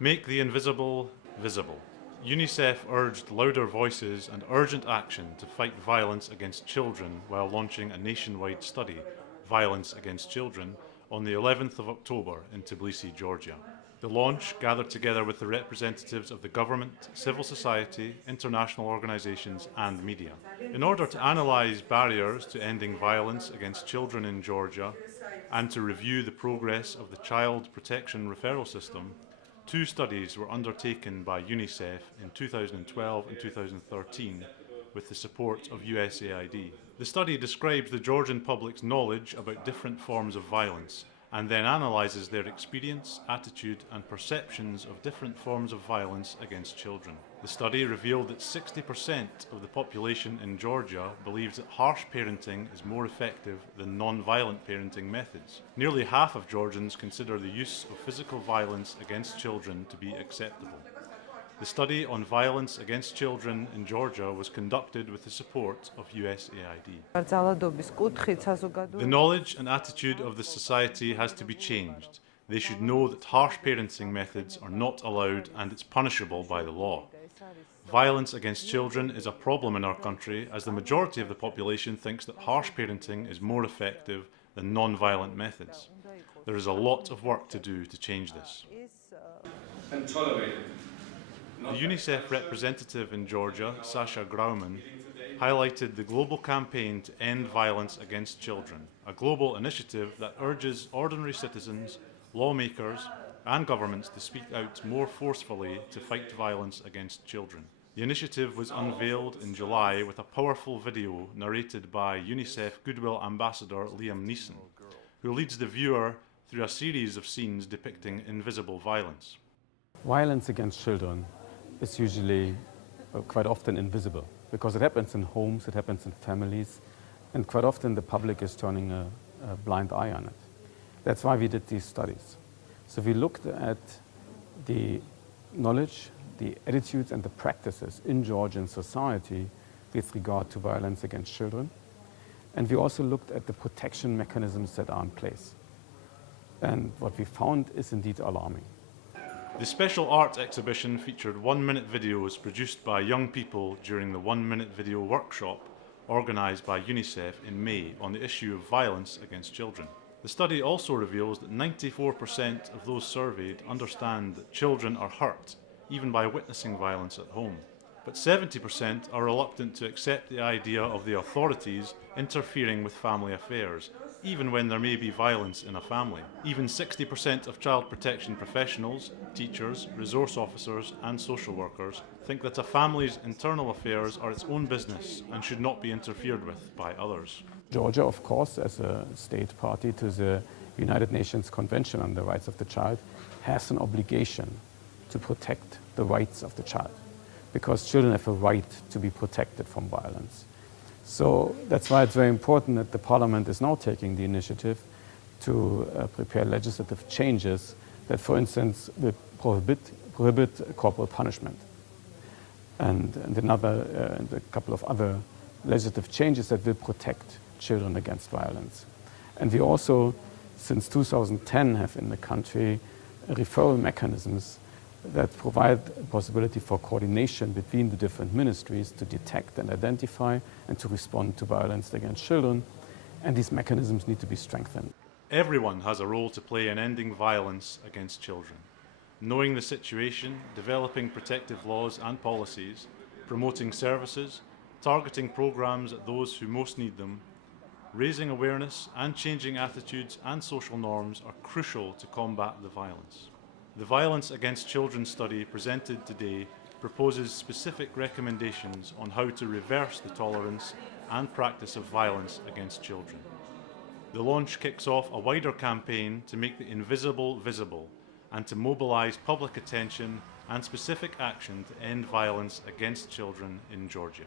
Make the invisible visible. UNICEF urged louder voices and urgent action to fight violence against children while launching a nationwide study, Violence Against Children, on the 11th of October in Tbilisi, Georgia. The launch gathered together with the representatives of the government, civil society, international organisations and media. In order to analyse barriers to ending violence against children in Georgia and to review the progress of the Child Protection Referral System, two studies were undertaken by UNICEF in 2012 and 2013 with the support of USAID. The study describes the Georgian public's knowledge about different forms of violence and then analyses their experience, attitude and perceptions of different forms of violence against children. The study revealed that 60% of the population in Georgia believes that harsh parenting is more effective than non-violent parenting methods. Nearly half of Georgians consider the use of physical violence against children to be acceptable. The study on violence against children in Georgia was conducted with the support of USAID. The knowledge and attitude of the society has to be changed. They should know that harsh parenting methods are not allowed and it's punishable by the law. Violence against children is a problem in our country as the majority of the population thinks that harsh parenting is more effective than non-violent methods. There is a lot of work to do to change this. The UNICEF representative in Georgia, Sasha Grauman, highlighted the global campaign to end violence against children, a global initiative that urges ordinary citizens, lawmakers and governments to speak out more forcefully to fight violence against children. The initiative was unveiled in July with a powerful video narrated by UNICEF Goodwill Ambassador Liam Neeson, who leads the viewer through a series of scenes depicting invisible violence. Violence against children is usually quite often invisible because it happens in homes, it happens in families, and quite often the public is turning a blind eye on it. That's why we did these studies. So we looked at the knowledge, the attitudes and the practices in Georgian society with regard to violence against children. And we also looked at the protection mechanisms that are in place. And what we found is indeed alarming. The special art exhibition featured 1-minute videos produced by young people during the 1-minute video workshop organised by UNICEF in May on the issue of violence against children. The study also reveals that 94% of those surveyed understand that children are hurt, even by witnessing violence at home. But 70% are reluctant to accept the idea of the authorities interfering with family affairs, even when there may be violence in a family. Even 60% of child protection professionals, teachers, resource officers and social workers think that a family's internal affairs are its own business and should not be interfered with by others. Georgia, of course, as a state party to the United Nations Convention on the Rights of the Child, has an obligation to protect the rights of the child, because children have a right to be protected from violence. So that's why it's very important that the Parliament is now taking the initiative to prepare legislative changes that, for instance, will prohibit corporal punishment. And a couple of other legislative changes that will protect children against violence. And we also, since 2010, have in the country referral mechanisms that provide a possibility for coordination between the different ministries to detect and identify and to respond to violence against children. And these mechanisms need to be strengthened. Everyone has a role to play in ending violence against children. Knowing the situation, developing protective laws and policies, promoting services, targeting programs at those who most need them, raising awareness and changing attitudes and social norms are crucial to combat the violence. The Violence Against Children study presented today proposes specific recommendations on how to reverse the tolerance and practice of violence against children. The launch kicks off a wider campaign to make the invisible visible and to mobilise public attention and specific action to end violence against children in Georgia.